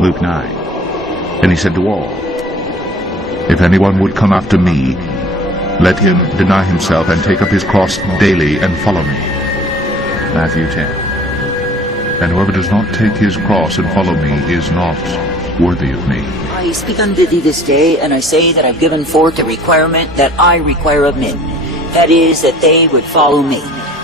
Luke 9. And he said to all, If anyone would come after me, let him deny himself and take up his cross daily and follow me. Matthew 10. And whoever does not take his cross and follow me is not worthy of me. I speak unto thee this day, and I say that I've given forth a requirement that I require of men. That is, that they would follow me.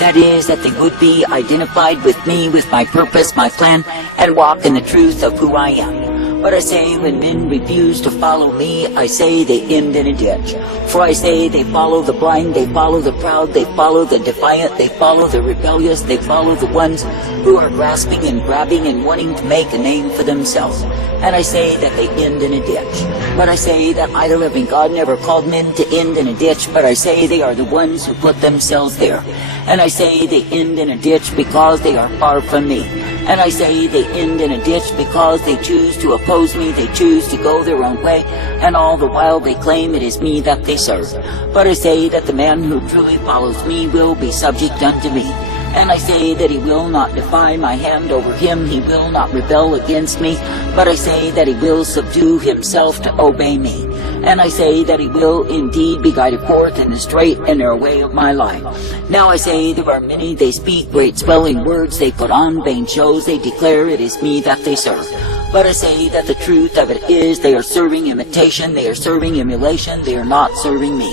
That is, that they would be identified with me, with my purpose, my plan, and walk in the truth of who I am. But I say, when men refuse to follow me, I say they end in a ditch. For I say they follow the blind, they follow the proud, they follow the defiant, they follow the rebellious, they follow the ones who are grasping and grabbing and wanting to make a name for themselves. And I say that they end in a ditch. But I say that I, the living God, never called men to end in a ditch, but I say they are the ones who put themselves there. And I say they end in a ditch because they are far from me. And I say they end in a ditch because they choose to oppose me, they choose to go their own way, and all the while they claim it is me that they serve. But I say that the man who truly follows me will be subject unto me. And I say that he will not defy my hand over him, he will not rebel against me, but I say that he will subdue himself to obey me. And I say that he will indeed be guided forth in the straight and narrow way of my life. Now I say there are many, they speak great swelling words, they put on vain shows, they declare it is me that they serve. But I say that the truth of it is they are serving imitation, they are serving emulation, they are not serving me.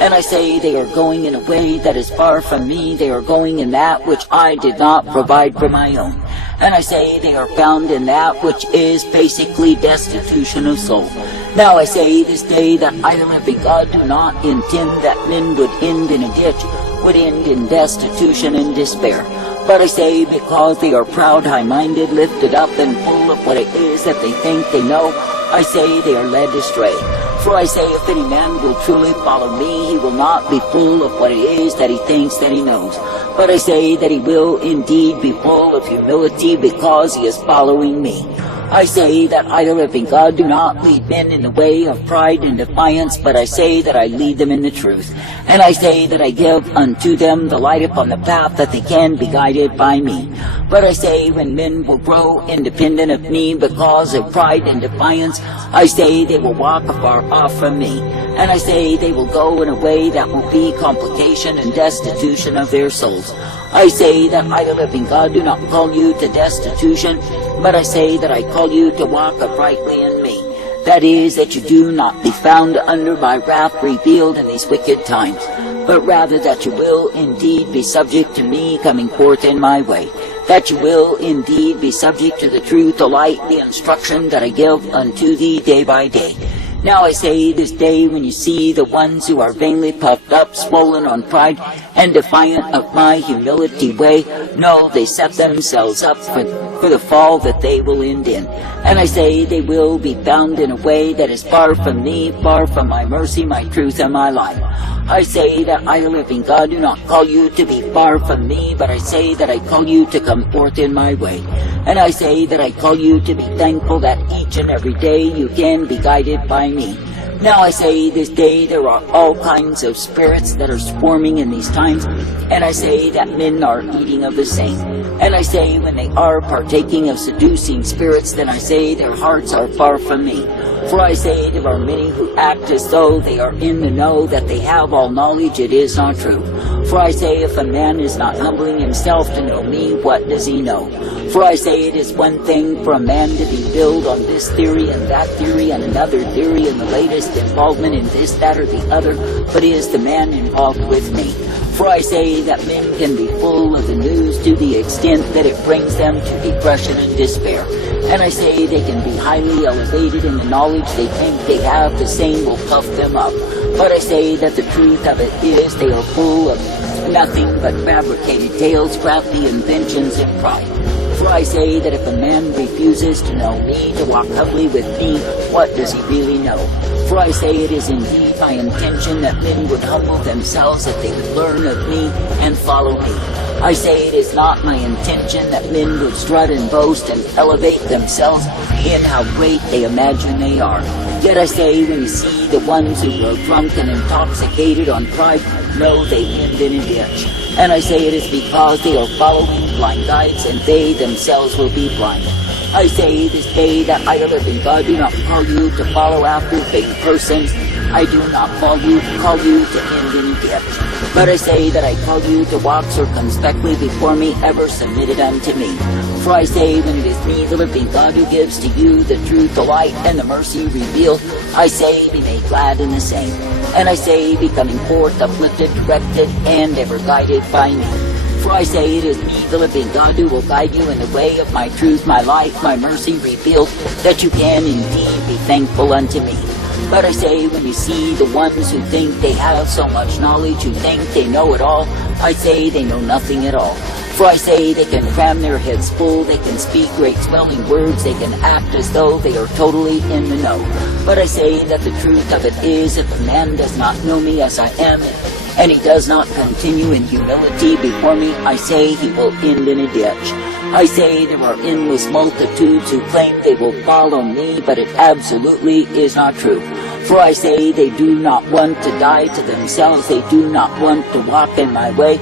And I say they are going in a way that is far from me, they are going in that which I did not provide for my own. And I say they are found in that which is basically destitution of soul. Now I say this day that I, the living God, do not intend that men would end in a ditch, would end in destitution and despair. But I say because they are proud, high-minded, lifted up, and full of what it is that they think they know, I say they are led astray. For I say if any man will truly follow me, he will not be full of what it is that he thinks that he knows. But I say that he will indeed be full of humility because he is following me. I say that I, the living God, do not lead men in the way of pride and defiance, but I say that I lead them in the truth. And I say that I give unto them the light upon the path that they can be guided by me. But I say when men will grow independent of me because of pride and defiance, I say they will walk afar off from me. And I say they will go in a way that will be complication and destitution of their souls. I say that I, the living God, do not call you to destitution, but I say that I call you to walk uprightly in me. That is, that you do not be found under my wrath revealed in these wicked times, but rather that you will indeed be subject to me coming forth in my way. That you will indeed be subject to the truth, the light, the instruction that I give unto thee day by day. Now I say this day, when you see the ones who are vainly puffed up, swollen on pride, and defiant of my humility way, know they set themselves up for the fall that they will end in. And I say they will be found in a way that is far from me, far from my mercy, my truth, and my life. I say that I, the living God, do not call you to be far from me, but I say that I call you to come forth in my way. And I say that I call you to be thankful that each and every day you can be guided by me. Now I say this day there are all kinds of spirits that are swarming in these times, and I say that men are eating of the same. And I say when they are partaking of seducing spirits, then I say their hearts are far from me. For I say there are many who act as though they are in the know, that they have all knowledge. It is not true. For I say if a man is not humbling himself to know me, what does he know? For I say it is one thing for a man to be built on this theory and that theory and another theory and the latest involvement in this, that, or the other, but is the man involved with me? For I say that men can be full of the news to the extent that it brings them to depression and despair. And I say they can be highly elevated in the knowledge they think they have, the same will puff them up. But I say that the truth of it is they are full of nothing but fabricated tales, crafty inventions, and pride. For I say that if a man refuses to know me, to walk humbly with me, what does he really know? For I say it is indeed my intention that men would humble themselves, that they would learn of me and follow me. I say it is not my intention that men would strut and boast and elevate themselves in how great they imagine they are. Yet I say when you see the ones who are drunk and intoxicated on pride, know they end in a ditch. And I say it is because they are following blind guides, and they themselves will be blind. I say this day that I, the living God, do not call you to follow after vain persons. I do not call you to end in a ditch. But I say that I call you to walk circumspectly before me, ever submitted unto me. For I say, when it is me, the living God, who gives to you the truth, the light, and the mercy revealed, I say, be made glad in the same. And I say, be coming forth, uplifted, directed, and ever guided by me. For I say, it is me, the living God, who will guide you in the way of my truth, my life, my mercy revealed, that you can indeed be thankful unto me. But I say, when you see the ones who think they have so much knowledge, who think they know it all, I say they know nothing at all. For I say they can cram their heads full, they can speak great swelling words, they can act as though they are totally in the know. But I say that the truth of it is, if a man does not know me as I am, and he does not continue in humility before me, I say he will end in a ditch. I say there are endless multitudes who claim they will follow me, but it absolutely is not true. For I say they do not want to die to themselves, they do not want to walk in my way,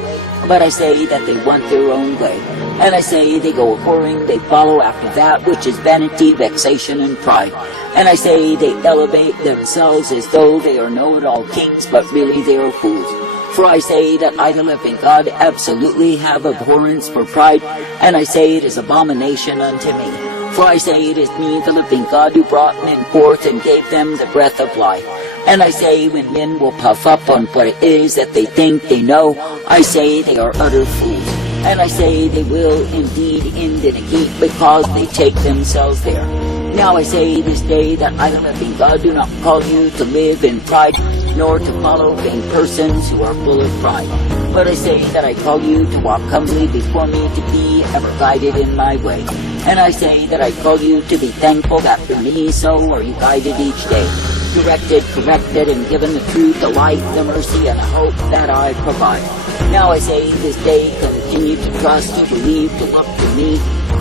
but I say that they want their own way. And I say they go a-whoring, they follow after that which is vanity, vexation, and pride. And I say they elevate themselves as though they are know-it-all kings, but really they are fools. For I say that I, the living God, absolutely have abhorrence for pride, and I say it is abomination unto me. For I say it is me, the living God, who brought men forth and gave them the breath of life. And I say when men will puff up on what it is that they think they know, I say they are utter fools. And I say they will indeed end in a heap because they take themselves there. Now I say this day that I, the living God, do not call you to live in pride, nor to follow vain persons who are full of pride. But I say that I call you to walk humbly before me, to be ever guided in my way. And I say that I call you to be thankful that through me so are you guided each day, directed, corrected, and given the truth, the light, the mercy, and the hope that I provide. Now I say this day, continue to trust, to believe, to look to me,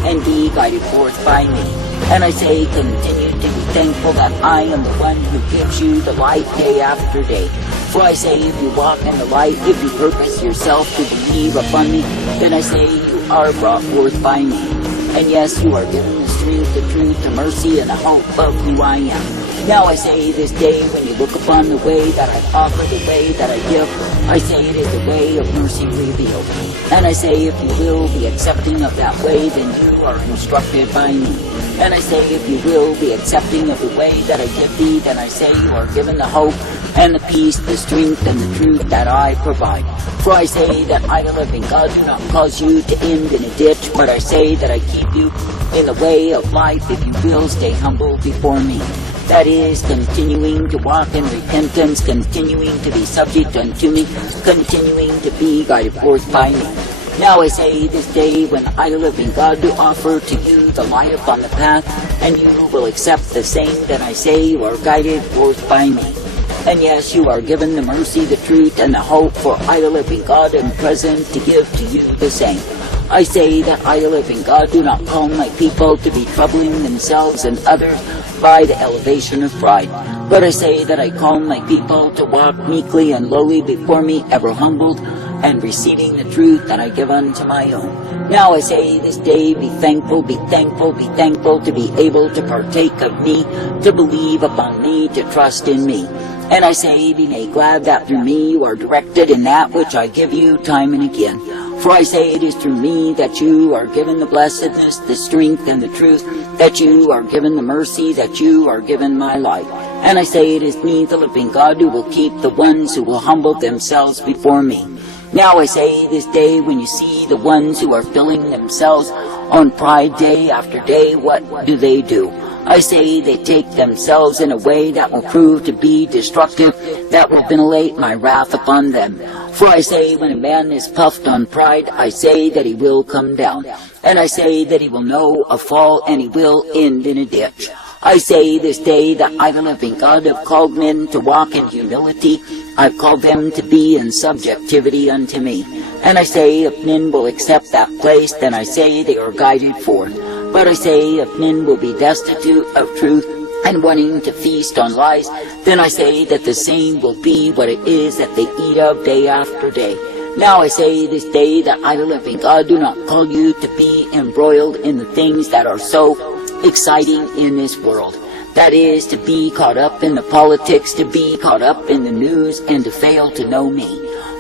and be guided forth by me. And I say, continue to be thankful that I am the one who gives you the light day after day. For I say, if you walk in the light, if you purpose yourself to believe upon me, then I say you are brought forth by me. And yes, you are given the strength, the truth, the mercy, and the hope of who I am. Now I say this day, when you look upon the way that I offer, the way that I give, I say it is the way of mercy revealed. And I say, if you will be accepting of that way, then you are instructed by me. And I say, if you will be accepting of the way that I give thee, then I say you are given the hope and the peace, the strength, and the truth that I provide. For I say that I, the living God, do not cause you to end in a ditch, but I say that I keep you in the way of life if you will stay humble before me. That is, continuing to walk in repentance, continuing to be subject unto me, continuing to be guided forth by me. Now I say this day, when I, the living God, do offer to you the light upon the path, and you will accept the same, then I say you are guided forth by me. And yes, you are given the mercy, the truth, and the hope, for I, the living God, am present to give to you the same. I say that I, the living God, do not call my people to be troubling themselves and others by the elevation of pride. But I say that I call my people to walk meekly and lowly before me, ever humbled, and receiving the truth that I give unto my own. Now I say this day, be thankful, be thankful, be thankful to be able to partake of me, to believe upon me, to trust in me. And I say, be made glad that through me you are directed in that which I give you time and again. For I say it is through me that you are given the blessedness, the strength, and the truth, that you are given the mercy, that you are given my life. And I say it is me, the living God, who will keep the ones who will humble themselves before me. Now I say this day, when you see the ones who are filling themselves on pride day after day, what do? I say they take themselves in a way that will prove to be destructive, that will ventilate my wrath upon them. For I say, when a man is puffed on pride, I say that he will come down. And I say that he will know a fall, and he will end in a ditch. I say this day that I, the living God, have called men to walk in humility. I've called them to be in subjectivity unto me. And I say, if men will accept that place, then I say they are guided forth. But I say, if men will be destitute of truth and wanting to feast on lies, then I say that the same will be what it is that they eat of day after day. Now I say this day that I, the living God, do not call you to be embroiled in the things that are so, exciting in this world. That is, to be caught up in the politics, to be caught up in the news, and to fail to know me.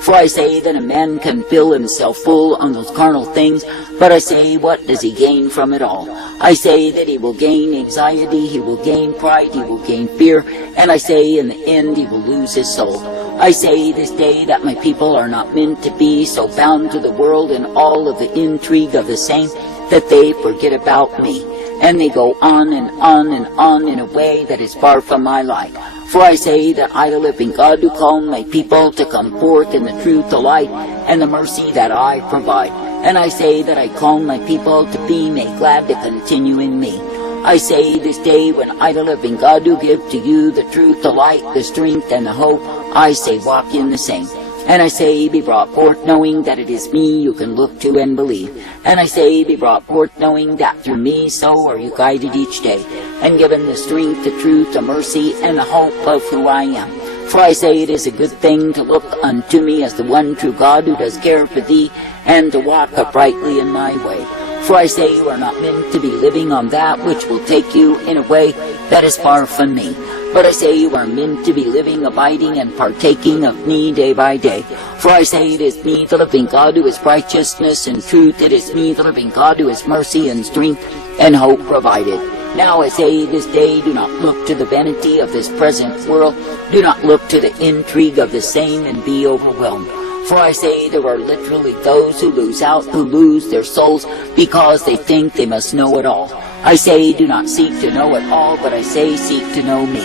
For I say that a man can fill himself full on those carnal things, but I say, what does he gain from it all? I say that he will gain anxiety, he will gain pride, he will gain fear, and I say in the end he will lose his soul. I say this day that my people are not meant to be so bound to the world and all of the intrigue of the same, that they forget about me, and they go on and on and on in a way that is far from my life. For I say that I, the living God, do call my people to come forth in the truth, the light, and the mercy that I provide. And I say that I call my people to be made glad to continue in me. I say this day when I, the living God, do give to you the truth, the light, the strength, and the hope, I say walk in the same. And I say be brought forth knowing that it is me you can look to and believe. And I say be brought forth knowing that through me so are you guided each day, and given the strength, the truth, the mercy, and the hope of who I am. For I say it is a good thing to look unto me as the one true God who does care for thee, and to walk uprightly in my way. For I say you are not meant to be living on that which will take you in a way that is far from me. But I say you are meant to be living, abiding, and partaking of me day by day. For I say it is me, the living God, who is righteousness and truth. It is me, the living God, who is mercy and strength and hope provided. Now I say this day, do not look to the vanity of this present world. Do not look to the intrigue of the same and be overwhelmed. For I say there are literally those who lose out, who lose their souls because they think they must know it all. I say do not seek to know it all, but I say seek to know me.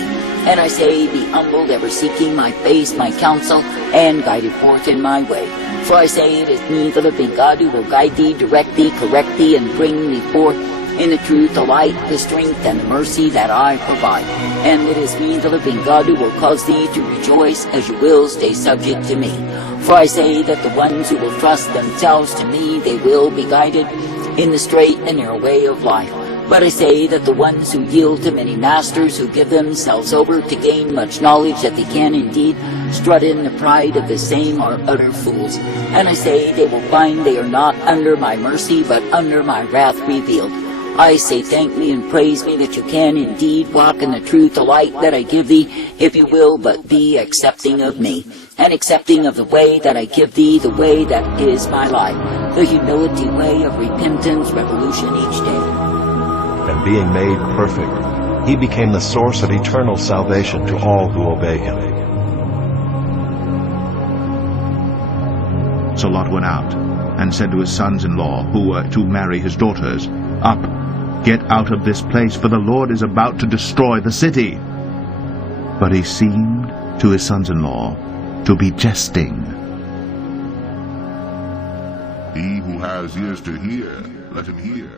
And I say be humbled, ever seeking my face, my counsel, and guided forth in my way. For I say it is me, the living God, who will guide thee, direct thee, correct thee, and bring thee forth in the truth, the light, the strength, and the mercy that I provide. And it is me, the living God, who will cause thee to rejoice as you will stay subject to me. For I say that the ones who will trust themselves to me, they will be guided in the straight and narrow way of life. But I say that the ones who yield to many masters, who give themselves over to gain much knowledge that they can indeed strut in the pride of the same, are utter fools. And I say they will find they are not under my mercy, but under my wrath revealed. I say thank me and praise me that you can indeed walk in the truth, the light that I give thee, if you will but be accepting of me, and accepting of the way that I give thee, the way that is my life, the humility way of repentance, revolution each day. And being made perfect, he became the source of eternal salvation to all who obey him. So Lot went out, and said to his sons-in-law, who were to marry his daughters, Up, get out of this place, for the Lord is about to destroy the city. But he seemed to his sons-in-law to be jesting. He who has ears to hear, let him hear.